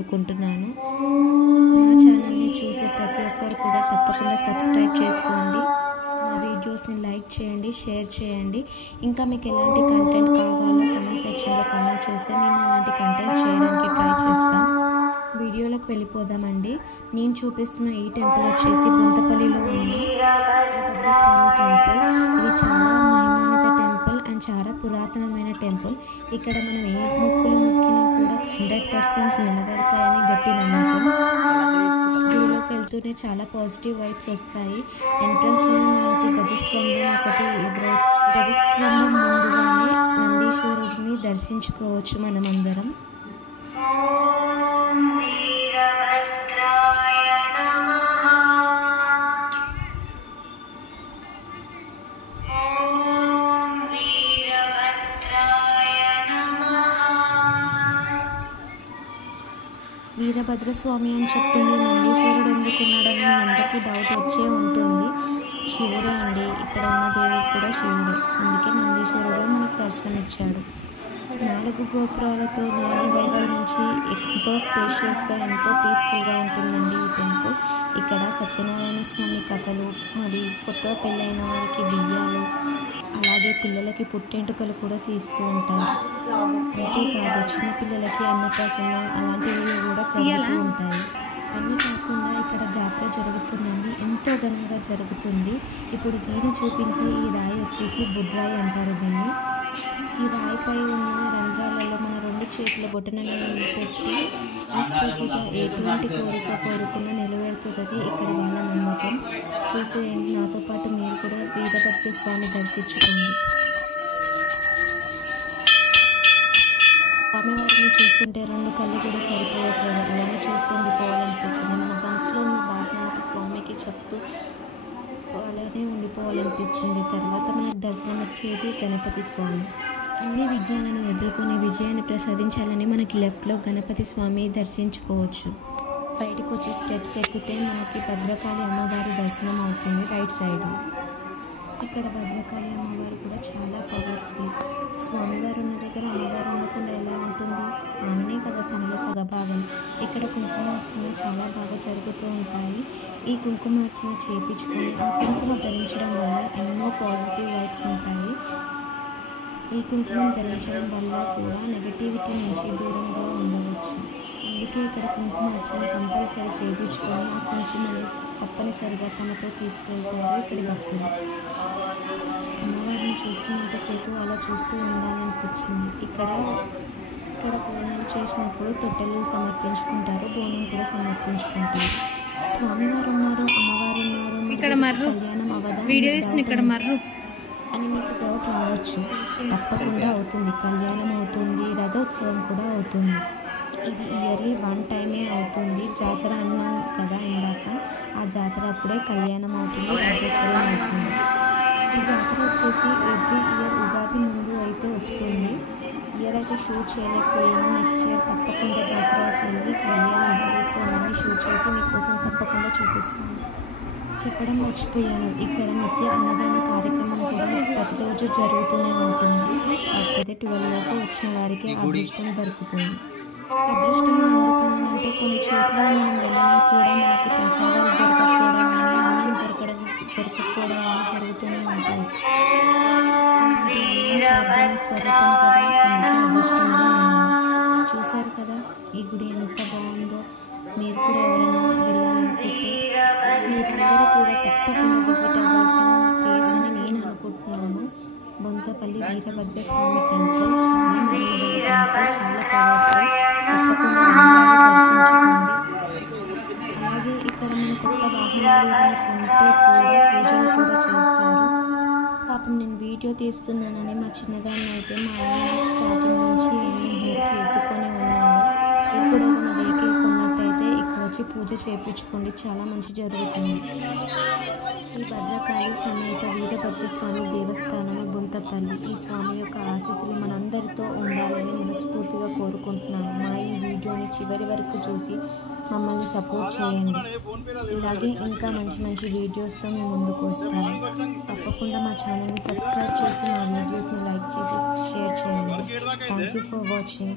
కోరుకుంటున్నాను. మా ఛానల్ని చూసే ప్రతి ఒక్కరు కూడా తప్పకుండా సబ్స్క్రైబ్ చేసుకోండి. మా వీడియోస్ని లైక్ చేయండి, షేర్ చేయండి. ఇంకా మీకు ఎలాంటి కంటెంట్ కావాలో కామెంట్ సెక్షన్లో కామెంట్ చేస్తే మేము అలాంటి కంటెంట్స్ చేయడానికి ట్రై చేస్తాం. వీడియోలోకి వెళ్ళిపోదామండి. నేను చూపిస్తున్న ఈ టెంపుల్ వచ్చేసి బొంతపల్లిలో ఉన్న వీరభద్రస్వామి టెంపుల్. ఇది చాలా మహిమాన్విత టెంపుల్ అండ్ చాలా పురాతనమైన టెంపుల్. ఇక్కడ మనం ఏ మొక్కులు మొక్కినా కూడా 100% నిలబడతాయని గట్టి నమ్మకం. గుడిలోకి వెళ్తూనే చాలా పాజిటివ్ వైబ్స్ వస్తాయి. ఎంట్రన్స్లోనే మనకి గజస్తంభం ఒకటి గజస్తంభం ముందుగానే నందీశ్వరుడిని దర్శించుకోవచ్చు మనమందరం. వీరభద్రస్వామి అని చెప్తుంది, నందీశ్వరుడు ఎందుకున్నాడని మీ అందరికీ డౌట్ వచ్చే ఉంటుంది. శివుడే అండి, ఇక్కడ ఉన్న దేవుడు కూడా శివుడే, అందుకే నందీశ్వరుడు మనకు దర్శనం ఇచ్చాడు. 4 గోపురాలతో 4 వైపుల నుంచి ఎంతో స్పేషియస్గా ఎంతో పీస్ఫుల్గా ఉంటుందండి ఈ టెంపుల్. ఇక్కడ సత్యనారాయణ స్వామి కథలు, మరి కొత్త పెళ్ళైన వారికి బియ్యాలు, అలాగే పిల్లలకి పుట్టెంటుకలు కూడా తీస్తూ ఉంటారు. అంతేకాదు చిన్నపిల్లలకి అన్నప్రాసన అలాంటివి కూడా జరుగుతూ ఉంటాయి. అన్నీ కాకుండా ఇక్కడ జాతర జరుగుతుందండి, ఎంతో ఘనంగా జరుగుతుంది. ఇప్పుడు నేను చూపించే ఈ రాయి వచ్చేసి బుడ్రాయి అంటారు దీన్ని. ఈ రాయిపై ఉన్న రంధ్రాలలో మన 2 చేతుల బొటనని పెట్టి మనస్ఫూర్తిగా ఎటువంటి కోరిక కోరుకున్నా నెరవేరుతుందని ఇక్కడ వాళ్ళ నమ్మకం. చూసేయండి, నాతో పాటు మీరు కూడా వీరభద్ర స్వామి దర్శించుకోండి. స్వామివారిని చూస్తుంటే 2 కళ్ళు కూడా సరిపోవట్లేదు, అలానే చూస్తుండిపోవాలనిపిస్తుంది. మన మనసులో ఉన్న బాధనంతా స్వామికి చెప్తూ అలానే ఉండిపోవాలనిపిస్తుంది. తర్వాత మనకు దర్శనం వచ్చేది గణపతి స్వామి. అన్ని విఘ్నాలను ఎదుర్కొని విజయాన్ని ప్రసాదించాలని మనకి లెఫ్ట్లో గణపతి స్వామి దర్శించుకోవచ్చు. బయటకు వచ్చి స్టెప్స్ ఎక్కితే మనకి భద్రకాళి అమ్మవారి దర్శనం అవుతుంది రైట్ సైడ్. ఇక్కడ భద్రకాళి అమ్మవారు కూడా చాలా పవర్ఫుల్. స్వామివారు ఉన్న దగ్గర అమ్మవారు ఉండకుండా ఎలా ఉంటుంది? ఆమెనే కదా తనలో సగభాగం. ఇక్కడ కుంకుమార్చన చాలా బాగా జరుగుతూ ఉంటాయి. ఈ కుంకుమార్చన చేయించుకొని ఆ కుంకుమ ధరించడం వల్ల ఎన్నో పాజిటివ్ వైబ్స్ ఉంటాయి. ఈ కుంకుమను ధరించడం వల్ల కూడా నెగటివిటీ నుంచి దూరంగా ఉండవచ్చు. అందుకే ఇక్కడ కుంకుమార్చన కంపల్సరీ చేయించుకొని ఆ కుంకుమని తప్పనిసరిగా తమతో తీసుకెళ్తారు ఇక్కడి భక్తులు. అమ్మవారిని చూస్తున్నంతసేపు అలా చూస్తూ ఉండాలనిపించింది. ఇక్కడ బోనాలు చేసినప్పుడు తొట్టెలు సమర్పించుకుంటారు, బోనం కూడా సమర్పించుకుంటారు. స్వామివారు ఉన్నారు, అమ్మవారు ఉన్నారు, కళ్యాణం అవదా అని మీకు డౌట్ రావచ్చు. తప్పకుండా అవుతుంది, కళ్యాణం అవుతుంది, రథోత్సవం కూడా అవుతుంది. ఇది ఇయర్లీ 1 టైమే అవుతుంది. జాతర అన్నాం కదా ఇందాక, ఆ జాతర అప్పుడే కళ్యాణం అవుతుంది, రథోత్సవం అవుతుంది. ఈ జాతర వచ్చేసి ఎవ్రీ ఇయర్ ఉగాది ముందు అయితే వస్తుంది. ఇయర్ అయితే షూట్ చేయలేకపోయాను. నెక్స్ట్ ఇయర్ తప్పకుండా జాతరకి వెళ్ళి కళ్యాణం రథోత్సవం అన్ని షూట్ చేసి మీకోసం తప్పకుండా చూపిస్తాను. చెప్పడం మర్చిపోయాను, ఇక్కడ నిత్య అన్నదాన కార్యక్రమం కూడా ప్రతిరోజు జరుగుతూనే ఉంటుంది. కాకపోతే 12 లోపు వచ్చిన వారికి అదృష్టం దొరుకుతుంది. అదృష్టం ఎందుకనంటే కొన్ని చోట్ల మనం వెళ్ళినా కూడా మనకి ప్రసాదాలు దొరకకపోవడం కానీ అన్నం దొరకకపోవడం కానీ జరుగుతూనే ఉంటాయి. స్వరూపం కదా, అందుకే అదృష్టంగా ఉన్నాను. చూశారు కదా ఈ గుడి ఎంత బాగుందో. మీరు కూడా ఎవరైనా వెళ్ళాలనుకుంటే మీరందరూ కూడా తప్పకుండా విజిట్ అవ్వాల్సిన ప్లేస్ అని నేను అనుకుంటున్నాను. బొంతపల్లి వీరభద్రస్వామి టెంపుల్ చాలా మహిళల టెంపుల్, చాలా పవర్ఫుల్. తప్పకుండా దర్శించుకోండి. అలాగే ఇక్కడ మన కొత్త వాహనాలు కొంటే కూడా పూజలు కూడా చేస్తారు. పాపం నేను వీడియో తీస్తున్నానని మా చిన్నదాన్ని అయితే మా ఆయన స్టార్టింగ్ నుంచి ఎండింగ్ వరకు ఎత్తుకొని ఉన్నాడు. మీరు కూడా ఏదైనా వెహికల్ కొన్నట్టయితే ఇక్కడ వచ్చి పూజ చేయించుకోండి, చాలా మంచి జరుగుతుంది. ఈ భద్రకాళి సమేత వీరభద్రస్వామి దేవస్థానము బొంతపల్లి. ఈ స్వామి యొక్క ఆశీస్సులు మనందరితో ఉండాలని మనస్ఫూర్తిగా కోరుకుంటున్నాను. మా ఈ వీడియోని చివరి వరకు చూసి మమ్మల్ని సపోర్ట్ చేయండి. ఇలాగే ఇంకా మంచి మంచి వీడియోస్తో మేము ముందుకు వస్తాము. తప్పకుండా మా ఛానల్ని సబ్స్క్రైబ్ చేసి మా వీడియోస్ని లైక్ చేసి షేర్ చేయండి. Thank you for watching.